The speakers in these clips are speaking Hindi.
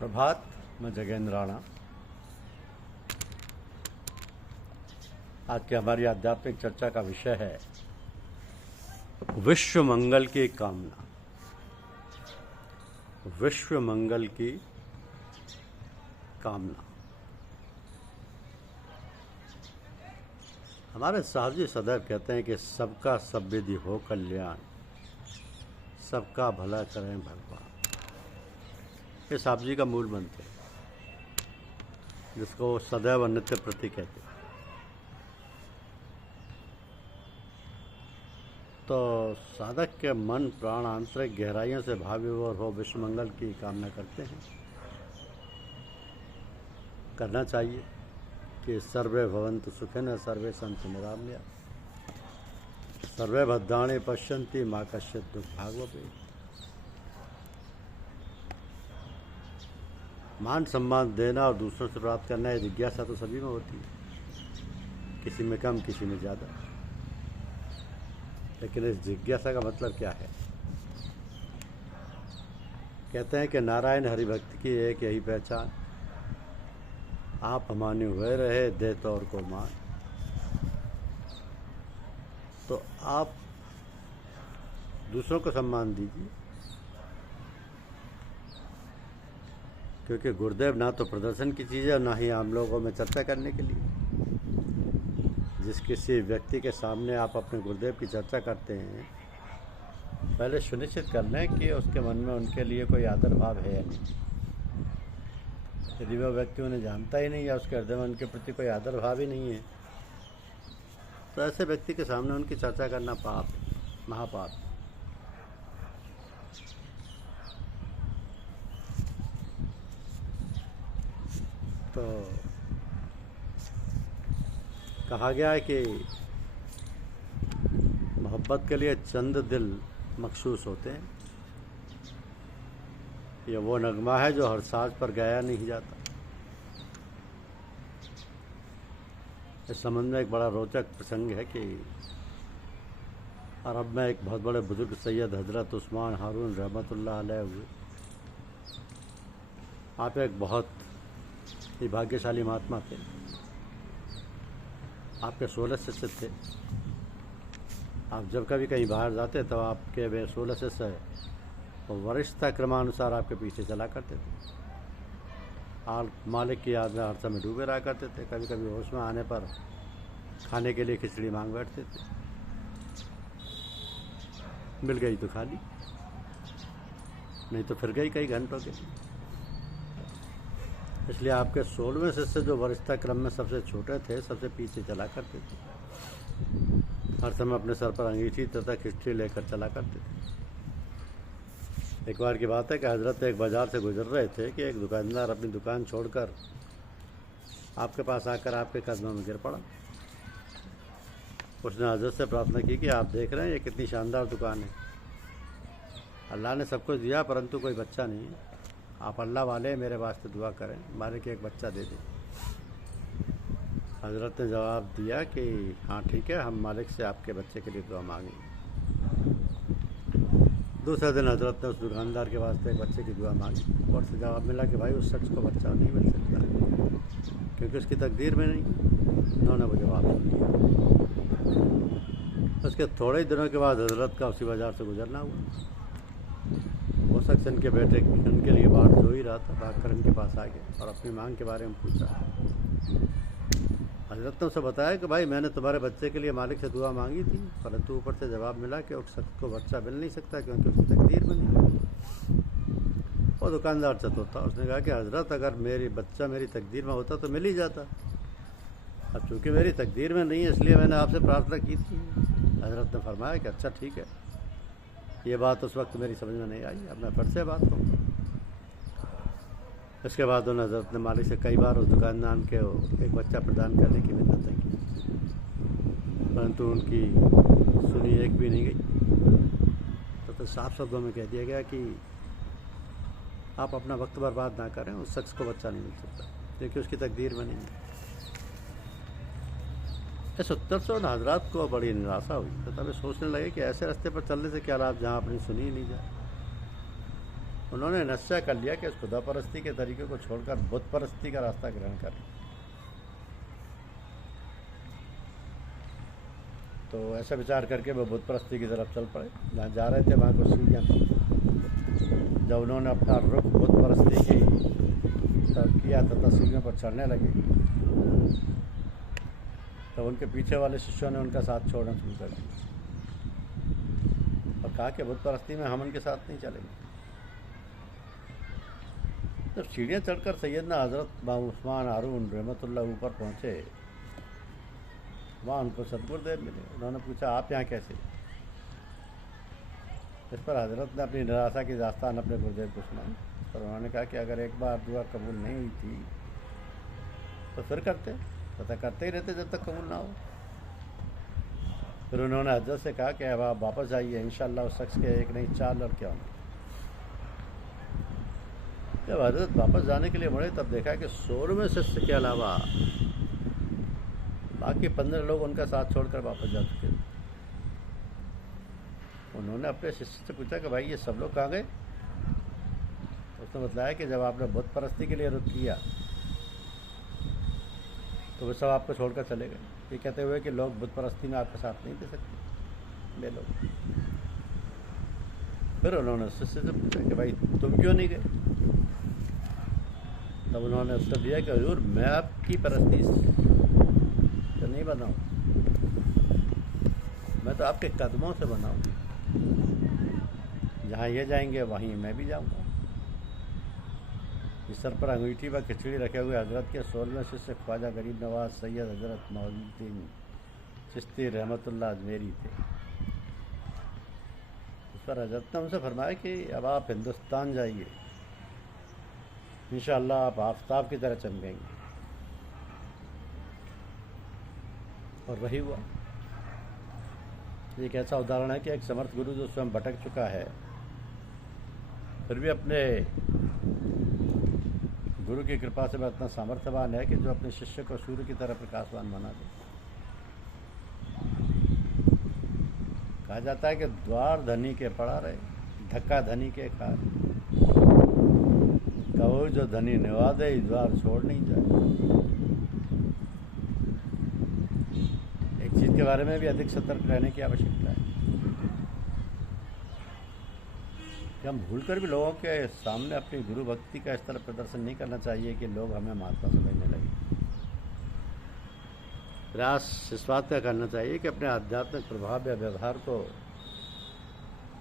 प्रभात। मैं जगेंद्र राणा। आज की हमारी आध्यात्मिक चर्चा का विषय है विश्व मंगल की कामना। विश्व मंगल की कामना। हमारे साहब जी सदैव कहते हैं कि सबका सब विधि हो कल्याण, सबका भला करें भगवान। ये साहब जी का मूल मंत्र है, जिसको सदैव नित्य प्रति कहते हैं। तो साधक के मन प्राण आंतरिक गहराइयों से भाव विभोर हो विश्व मंगल की कामना करते हैं। करना चाहिए कि सर्वे भवन्तु सुखिनः सर्वे सन्तु निरामया सर्वे भद्राणि पश्यन्ति मा कश्चित् दुःखभाग् भवेत्। मान सम्मान देना और दूसरों से प्राप्त करना, ये जिज्ञासा तो सभी में होती है, किसी में कम किसी में ज़्यादा। लेकिन इस जिज्ञासा का मतलब क्या है? कहते हैं कि नारायण हरि भक्त की एक यही पहचान, आप हमाने हुए रहे दे तो और को मान। तो आप दूसरों को सम्मान दीजिए, क्योंकि गुरुदेव ना तो प्रदर्शन की चीज़ है और ना ही आम लोगों में चर्चा करने के लिए। जिस किसी व्यक्ति के सामने आप अपने गुरुदेव की चर्चा करते हैं, पहले सुनिश्चित कर लें कि उसके मन में उनके लिए कोई आदर भाव है या नहीं। यदि वह व्यक्ति उन्हें जानता ही नहीं या उसके हृदय में उनके प्रति कोई आदर भाव ही नहीं है, तो ऐसे व्यक्ति के सामने उनकी चर्चा करना पाप, महापाप। तो कहा गया है कि मोहब्बत के लिए चंद दिल मखसूस होते हैं। ये वो नगमा है जो हर साज पर गाया नहीं जाता। इस संबंध में एक बड़ा रोचक प्रसंग है कि अरब में एक बहुत बड़े बुजुर्ग सैयद हजरत उस्मान हारून रहमतुल्लाह अलैह हुए। आप एक बहुत ही भाग्यशाली महात्मा थे। आपके 16 शिष्य थे। आप जब कभी कहीं बाहर जाते तो आपके वे 16 शिष्य वो वरिष्ठता क्रमानुसार आपके पीछे चला करते थे। आप मालिक की याद में हर समय डूबे रहा करते थे। कभी कभी होश में आने पर खाने के लिए खिचड़ी मांग बैठते थे। मिल गई तो खा ली, नहीं तो फिर गई कई घंटों के। इसलिए आपके 16वें शिष्य जो वरिष्ठता क्रम में सबसे छोटे थे, सबसे पीछे चला करते थे। हर समय अपने सर पर अंगीठी तथा खिचड़ी लेकर चला करते थे। एक बार की बात है कि हजरत एक बाजार से गुजर रहे थे कि एक दुकानदार अपनी दुकान छोड़कर आपके पास आकर आपके कदमों में गिर पड़ा। उसने हजरत से प्रार्थना की कि आप देख रहे हैं ये कितनी शानदार दुकान है। अल्लाह ने सब कुछ दिया परंतु कोई बच्चा नहीं है। आप अल्लाह वाले मेरे वास्ते दुआ करें, मालिक एक बच्चा दे दें। हजरत ने जवाब दिया कि हाँ ठीक है, हम मालिक से आपके बच्चे के लिए दुआ मांगेंगे। दूसरे दिन हजरत ने उस दुकानदार के वास्ते एक बच्चे की दुआ मांगी और उससे जवाब मिला कि भाई उस शख्स को बच्चा नहीं मिल सकता क्योंकि उसकी तकदीर में नहीं। उन्होंने वो जवाब दिया। उसके थोड़े ही दिनों के बाद हजरत का उसी बाजार से गुजरना हुआ। वो शख्स इनके बेटे उनके लिए बाट धो ही रहा था, भागकर इनके पास आ गया और अपनी मांग के बारे में पूछा। हजरत ने उसे बताया कि भाई मैंने तुम्हारे बच्चे के लिए मालिक से दुआ मांगी थी, परंतु ऊपर से जवाब मिला कि उस शख्स को बच्चा मिल नहीं सकता क्योंकि उसकी तकदीर में नहीं। वो दुकानदार चतुर था। उसने कहा कि हजरत अगर मेरी बच्चा मेरी तकदीर में होता तो मिल ही जाता। अब चूँकि मेरी तकदीर में नहीं है इसलिए मैंने आपसे प्रार्थना की थी। हजरत ने फरमाया कि अच्छा ठीक है, ये बात उस वक्त मेरी समझ में नहीं आई, अब मैं फिर से बात करूँगा। इसके बाद उन हजरत ने मालिक से कई बार उस दुकानदार के एक बच्चा प्रदान करने की मिन्नतें की, परंतु उनकी सुनी एक भी नहीं गई। तो साफ शब्दों में कह दिया गया कि आप अपना वक्त बर्बाद ना करें, उस शख्स को बच्चा नहीं मिल सकता क्योंकि उसकी तकदीर में नहीं है। इस उत्तर से उन हजरात को बड़ी निराशा हुई। तो तब सोचने लगे कि ऐसे रास्ते पर चलने से क्या लाभ जहाँ अपनी सुनी ही नहीं जाए। उन्होंने निश्चय कर लिया कि इस खुदा परस्ती के तरीके को छोड़कर बुत परस्ती का रास्ता ग्रहण करें। तो ऐसा विचार करके वो बुत परस्ती की तरफ चल पड़े। जहाँ जा रहे थे वहाँ कुछ सीढ़ियाँ थी। जब उन्होंने अपना रुख बुत परस्ती की तरफ किया तथा सीढ़ियों पर चढ़ने लगे, तब उनके पीछे वाले शिष्यों ने उनका साथ छोड़ना शुरू कर दिया और कहा कि बुत परस्ती में हम उनके साथ नहीं चलेंगे। जब सीढ़ियाँ चढ़कर सैयदना हज़रत उस्मान हारून रहमतुल्लाह ऊपर पहुँचे, वहाँ उनको सतगुरुदेव मिले। उन्होंने पूछा, आप यहाँ कैसे? इस पर हजरत ने अपनी निराशा की दास्तान अपने गुरुदेव को सुनाई। इस पर उन्होंने कहा कि अगर एक बार दुआ कबूल नहीं हुई थी तो फिर करते, पता करते ही रहते जब तक कबूल ना हो। फिर उन्होंने हजरत से कहा कि अब आप वापस जाइए, इंशाअल्लाह उस शख्स के एक नहीं 4 लड़के होंगे। जब हजरत वापस जाने के लिए बढ़े तब देखा कि 16वें शिष्य के अलावा बाकी 15 लोग उनका साथ छोड़कर वापस जा चुके थे। उन्होंने अपने शिष्य से पूछा कि भाई ये सब लोग कहाँ गए? उसने बताया कि जब आपने बुत परस्ती के लिए रुख किया तो वो सब आपको छोड़कर चले गए, ये कहते हुए कि लोग बुत परस्ती में आपका साथ नहीं दे सकते, ले लो। फिर उन्होंने शिष्य से पूछा कि भाई तुम क्यों नहीं गए? तब उन्होंने उत्तर दिया कि हुजूर मैं आपकी परस्ती तो नहीं बनाऊँ, मैं तो आपके कदमों से बनाऊँ। जहाँ ये जाएंगे वहीं मैं भी जाऊँगा। इस सर पर अंगूठी व खिचड़ी रखे हुए हजरत के 16वें शिष्य ख्वाजा गरीब नवाज सैयद हजरत मौजूद्दीन चिश्ती रहमतुल्लाह अजमेरी थे। उस पर हजरत ने उनसे फरमाया कि अब आप हिंदुस्तान जाइए, इंशाअल्लाह आप आफताब की तरह चमकेंगे। और वही हुआ। एक ऐसा उदाहरण है कि एक समर्थ गुरु जो स्वयं भटक चुका है फिर भी अपने गुरु की कृपा से वह इतना सामर्थ्यवान है कि जो अपने शिष्य को सूर्य की तरह प्रकाशवान बना दे। कहा जाता है कि द्वार धनी के पड़ा रहे, धक्का धनी के खा कहो जो धनी निवा दे, द्वार छोड़ नहीं जाए। एक चीज़ के बारे में भी अधिक सतर्क रहने की आवश्यकता है कि हम भूलकर भी लोगों के सामने अपनी गुरु भक्ति का इस तरह प्रदर्शन नहीं करना चाहिए कि लोग हमें महात्मा समझने लगे। प्रयास इस बात का करना चाहिए कि अपने आध्यात्मिक प्रभाव या व्यवहार को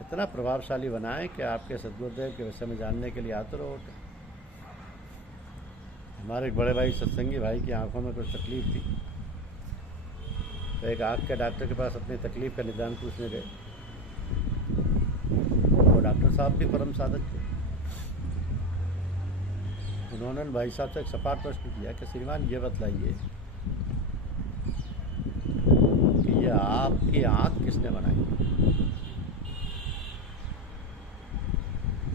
इतना प्रभावशाली बनाएं कि आपके सद्गुरुदेव के विषय में जानने के लिए आतुर हो उठे। हमारे एक बड़े भाई सत्संगी भाई की आंखों में कुछ तकलीफ थी, तो एक आँख के डॉक्टर के पास अपनी तकलीफ का निदान पूछने गए। वो डॉक्टर साहब भी परम साधक थे। उन्होंने भाई साहब से एक सपाट प्रश्न किया कि श्रीमान ये बतलाइए कि ये आपकी आँख किसने बनाई?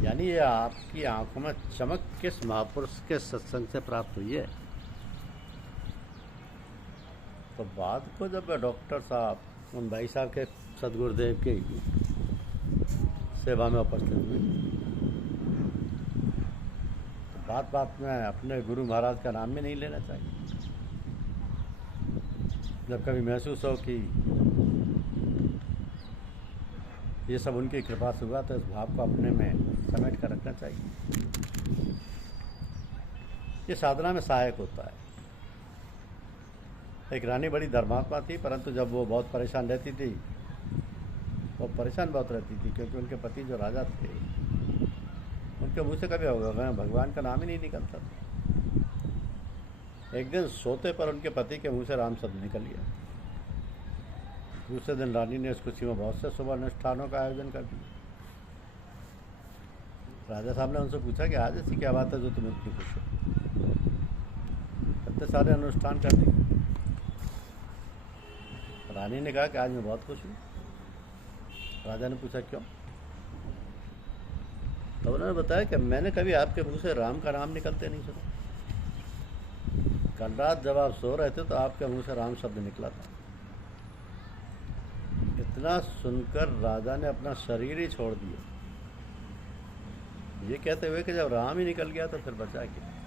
यानी ये आपकी आंखों में चमक किस महापुरुष के सत्संग से प्राप्त हुई है? तो बाद को जब डॉक्टर साहब उन भाई साहब के सदगुरुदेव की सेवा में उपस्थित हुए तो बात बात में अपने गुरु महाराज का नाम भी नहीं लेना चाहिए। जब कभी महसूस हो कि ये सब उनकी कृपा से हुआ तो इस भाव को अपने में समेट कर रखना चाहिए। ये साधना में सहायक होता है। एक रानी बड़ी धर्मात्मा थी, परंतु जब वो बहुत परेशान रहती थी, वो परेशान बहुत रहती थी क्योंकि उनके पति जो राजा थे उनके मुँह से कभी होगा भगवान का नाम ही नहीं निकलता था। एक दिन सोते पर उनके पति के मुँह से राम शब्द निकल गया। दूसरे दिन रानी ने इस खुशी में बहुत से शुभ अनुष्ठानों का आयोजन कर दिया। राजा साहब ने उनसे पूछा कि आज ऐसी क्या बात है जो तुम इतनी खुश हो? इतने सारे अनुष्ठान कर दिए। रानी ने कहा कि आज मैं बहुत खुश हूँ। राजा ने पूछा क्यों? तो उन्होंने बताया कि मैंने कभी आपके मुंह से राम का नाम निकलते नहीं सुना। कल रात जब आप सो रहे थे तो आपके मुंह से राम शब्द निकला था। इतना सुनकर राजा ने अपना शरीर ही छोड़ दिया। ये कहते हुए कि जब राम ही निकल गया तो फिर बचा क्या।